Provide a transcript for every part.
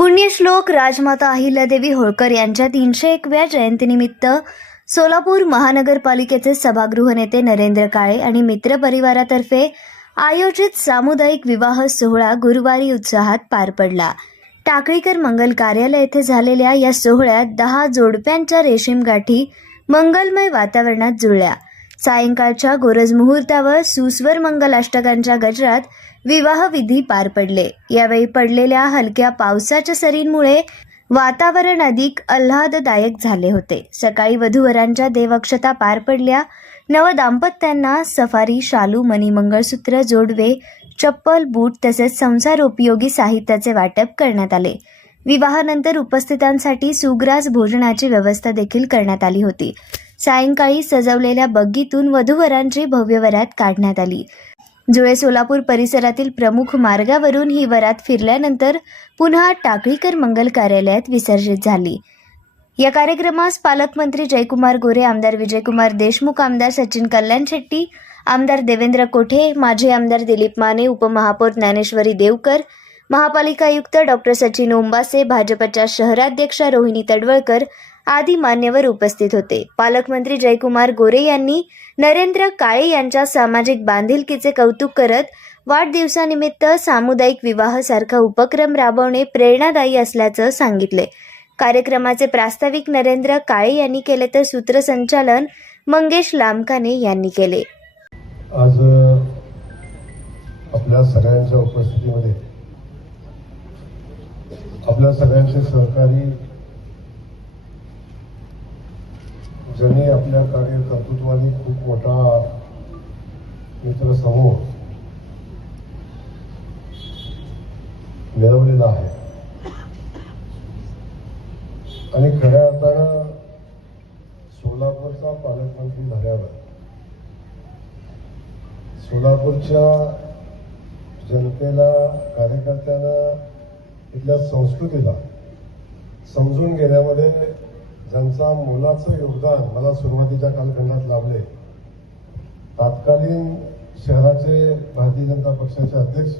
पुण्यश्लोक राजमाता अहिल्यादेवी होळकर यांच्या 301व्या जयंतीनिमित्त सोलापूर महानगरपालिकेचे सभागृह नेते नरेंद्र काळे आणि मित्र परिवारातर्फे आयोजित सामुदायिक विवाह सोहळा गुरुवारी उत्साहात पार पडला। टाकळीकर मंगल कार्यालय येथे झालेल्या या सोहळ्यात 10 जोडप्यांच्या रेशीम गाठी मंगलमय वातावरणात जुळल्या। सायंकाळच्या गोरज मुहूर्तावर सुस्वर मंगलाष्टकांच्या गजरात विवाह विधी पार पडले। यावेळी पडलेल्या हलक्या पावसाच्या सरींमुळे वातावरण अधिक आल्हाददायक झाले होते। सकाळी वधूवरांच्या देवक्षता पार पडल्या। नवदाम्पत्यांना सफारी, शालू, मणी, मंगळसूत्र, जोडवे, चप्पल, बूट तसेच संसार उपयोगी साहित्याचे वाटप करण्यात आले। विवाहानंतर उपस्थितांसाठी सुग्रास भोजनाची व्यवस्था देखील करण्यात आली होती। सायंकाळी सजवलेल्या बग्गीतून वधूवरांची भव्य वरात काढण्यात आली। जुळे सोलापूर परिसरातील प्रमुख मार्गावरून ही वरात फिरल्यानंतर पुन्हा टाकळीकर मंगल कार्यालयात विसर्जित झाली। या कार्यक्रमास पालकमंत्री जयकुमार गोरे, आमदार विजयकुमार देशमुख, आमदार सचिन कल्याण शेट्टी, आमदार देवेंद्र कोठे, माजी आमदार दिलीप माने, उपमहापौर ज्ञानेश्वरी देवकर, महापालिका आयुक्त डॉक्टर सचिन ओंबासे, भाजपच्या शहराध्यक्षा रोहिणी तडवळकर आदी मान्यवर उपस्थित होते। पालकमंत्री जयकुमार गोरे यांनी नरेंद्र काळे यांच्या सामाजिक बांधिलकीचे कौतुक करत वाढदिवसानिमित्त सामुदायिक विवाहासारखा उपक्रम राबवणे प्रेरणादायी असल्याचं सांगितले। कार्यक्रमाचे प्रास्ताविक नरेंद्र काळे यांनी केले तर सूत्रसंचालन मंगेश लामकाने यांनी केले। आज आपल्या सगळ्यांच्या उपस्थितीमध्ये आपल्या सगळ्यांचे सहकारी ज्यांनी आपल्या कार्यकर्तृत्वाने खूप मोठा मित्रसमूह मिळवलेला आहे आणि खऱ्या अर्थानं सोलापूरचा पालकमंत्री झाल्यावर सोलापूरच्या जनतेला, कार्यकर्त्यांना, इथल्या संस्कृतीला समजून घेण्यामध्ये ज्यांचा मोलाचं योगदान मला सुरुवातीच्या कालखंडात लाभले, तत्कालीन शहराचे भारतीय जनता पक्षाचे अध्यक्ष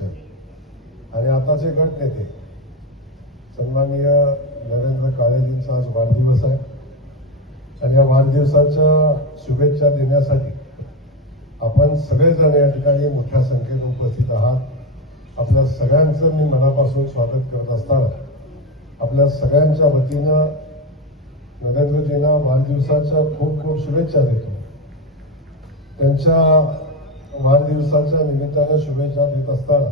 आणि आताचे गट नेते सन्माननीय नरेंद्र काळेजींचा आज वाढदिवस आहे आणि या वाढदिवसाच्या शुभेच्छा देण्यासाठी आपण सगळेजण या ठिकाणी मोठ्या संख्येने उपस्थित आहात। आपल्या सगळ्यांचं मी मनापासून स्वागत करत असताना आपल्या सगळ्यांच्या वतीनं नरेंद्रजींना वाढदिवसाच्या खूप खूप शुभेच्छा देतो। त्यांच्या वाढदिवसाच्या निमित्तानं शुभेच्छा देत असताना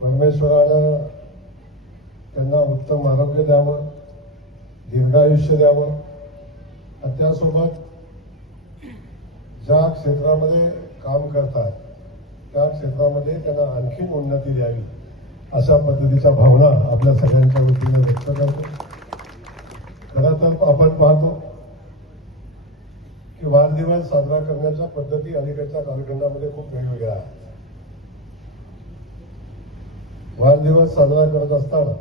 परमेश्वरानं त्यांना उत्तम आरोग्य द्यावं, दीर्घायुष्य द्यावं आणि त्यासोबत ज्या क्षेत्रामध्ये काम करतात त्या क्षेत्रामध्ये त्यांना आणखीन उन्नती द्यावी अशा पद्धतीच्या भावना आपल्या सगळ्यांच्या वतीने व्यक्त करतो। खरं तर आपण पाहतो की वाढदिवस साजरा करण्याच्या पद्धती अलीकडच्या कालखंडामध्ये खूप वेगवेगळ्या आहेत। वाढदिवस साजरा करत असताना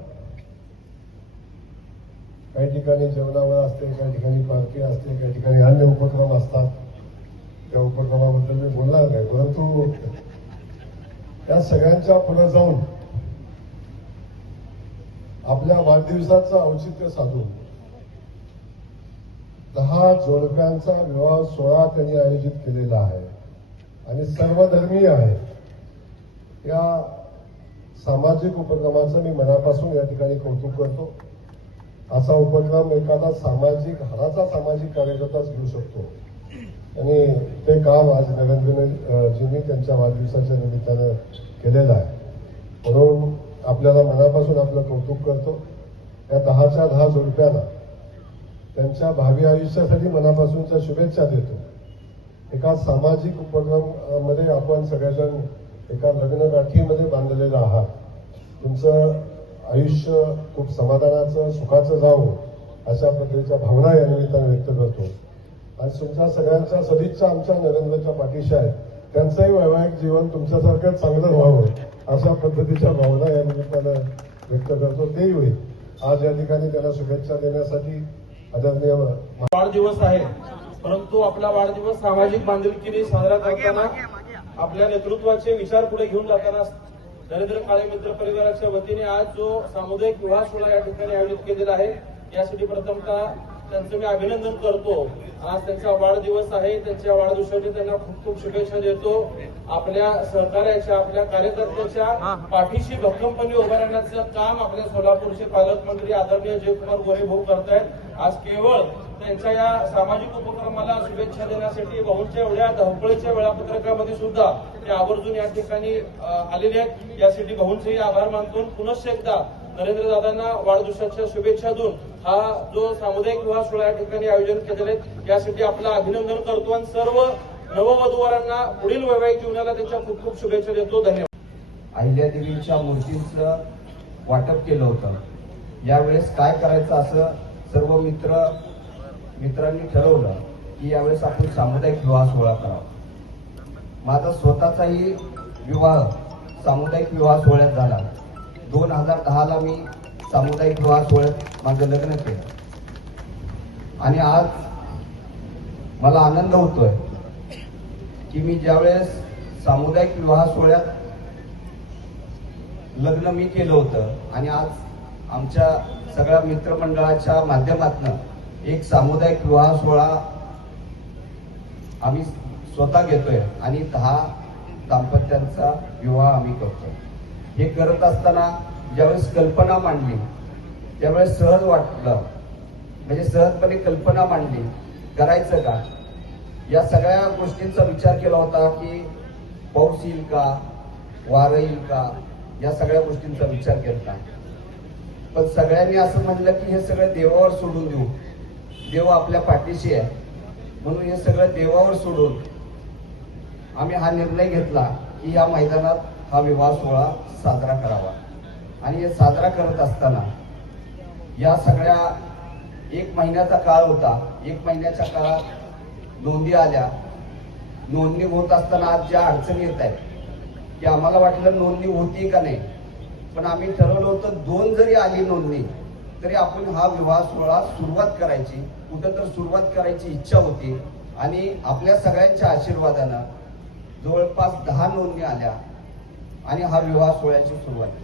काही ठिकाणी जेवणावळ असते, काही ठिकाणी पार्टी असते, काही ठिकाणी अन्य उपक्रम असतात। त्या उपक्रमाबद्दल मी बोलणार नाही, परंतु या सगळ्यांच्या पुढे जाऊन आपल्या वाढदिवसाचं औचित्य साधून 10 जोडप्यांचा विवाह सोहळा त्यांनी आयोजित केलेला आहे आणि सर्वधर्मीय आहे। या सामाजिक उपक्रमाचं मी मनापासून या ठिकाणी कौतुक करतो। असा उपक्रम एखादा हाडाचा सामाजिक कार्यकर्ताच घेऊ शकतो आणि ते काम आज नरेंद्रजींनी त्यांच्या वाढदिवसाच्या निमित्तानं केलेलं आहे। म्हणून आपल्याला मनापासून आपलं कौतुक करतो। या 10च्या 10 जोडप्यांना त्यांच्या भावी आयुष्यासाठी मनापासूनच्या शुभेच्छा देतो। एका सामाजिक उपक्रमामध्ये आपण सगळेजण एका लग्नगाठीमध्ये बांधलेलं आहात। तुमचं आयुष्य खूप समाधानाचं, सुखाचं जावं अशा पद्धतीच्या भावना या निमित्ताने व्यक्त करतो आणि तुमच्या सगळ्यांच्या सदिच्छा आमच्या नरेंद्रच्या पाठीशी आहेत। त्यांचंही वैवाहिक जीवन तुमच्यासारखंच चांगलं व्हावं अशा पद्धतीच्या भावना या निमित्तानं व्यक्त करतो। तेही होईल। आज या ठिकाणी त्यांना शुभेच्छा देण्यासाठी आदरणीय वाढदिवस आहे, परंतु आपला वाढदिवस सामाजिक बांधिलकीने साजरा करताना आपल्या नेतृत्वाचे विचार पुढे घेऊन जाताना नरेंद्र काळे मित्र परिवाराच्या वतीने आज जो सामुदायिक विवाह सोहळा या ठिकाणी आयोजित केलेला आहे यासाठी प्रथमतः त्यांचं मी अभिनंदन करतो। आज त्यांचा वाढदिवस आहे, त्यांच्या वाढदिवसासाठी त्यांना खूप खूप शुभेच्छा देतो। आपल्या सहकार्याच्या, आपल्या कार्यकर्त्याच्या पाठीशी भक्कमपणे उभं राहण्याचं काम आपल्या सोलापूरचे पालकमंत्री आदरणीय जयकुमार गोरे भाऊ करतायत। आज केवळ त्यांच्या या सामाजिक उपक्रमाला शुभेच्छा देण्यासाठी भाऊंच्या एवढ्या धावपळीच्या वेळापत्रकामध्ये सुद्धा ते आवर्जून या ठिकाणी आलेले आहेत। यासाठी भाऊंचेही आभार मानतो। पुनश्च एकदा नरेंद्र दादांना वाढदिवसाच्या शुभेच्छा देऊन हा जो सामुदायिक विवाह सोहळा या ठिकाणी आयोजन केलेले आहेत यासाठी आपलं अभिनंदन करतो आणि सर्व नववधूवरांना पुढील वैवाहिक जीवनाला त्यांच्या खूप खूप शुभेच्छा देतो। धन्यवाद। अहिल्यादेवींच्या मूर्तींचं वाटप केलं होतं। यावेळेस काय करायचं असं सर्व मित्रांनी ठरवलं की यावेळेस आपण सामुदायिक विवाह सोहळा करावा। माझा स्वतःचाही विवाह सामुदायिक विवाह सोहळ्यात झाला। 2010ला मी सामुदायिक विवाह सोहळ्यात माझं लग्न केलं आणि आज मला आनंद होतोय की मी ज्यावेळेस सामुदायिक विवाह सोहळ्यात लग्न मी केलं होतं आणि आज आमच्या सगळ्या मित्रमंडळाच्या माध्यमातून एक सामुदायिक विवाह सोहळा आम्ही स्वतः घेतोय आणि 10 दाम्पत्यांचा विवाह आम्ही करतोय। हे करत असताना ज्यावेळेस कल्पना मांडली त्यावेळेस सहज वाटलं, म्हणजे सहजपणे कल्पना मांडली करायचं का, या सगळ्या गोष्टींचा विचार केला होता की पाऊस येईल का, वारं येईल का, या सगळ्या गोष्टींचा विचार केला। पण सगळ्यांनी असं म्हणलं की हे सगळं देवावर सोडून देऊ, देव आपल्या पाठीशी आहे, म्हणून हे सगळं देवावर सोडून आम्ही हा निर्णय घेतला की या मैदानात हा विवाह सोहळा साजरा करावा। आणि हे साजरा करत असताना या सगळ्या 1 महिन्याचा काळ होता। 1 महिन्याच्या काळात नोंदी आल्या। नोंदणी होत असताना आज ज्या अडचणी येत आहेत की आम्हाला वाटलं नोंदणी होती का नाही, पण आम्ही ठरवलं होतं 2 जरी आली नोंदणी तरी आपण हा विवाह सोहळा सुरुवात करायची, कुठं तर सुरुवात करायची इच्छा होती। आणि आपल्या सगळ्यांच्या आशीर्वादानं जवळपास 10 नोंदणी आल्या आणि हा विवाह सोहळ्याची सुरुवात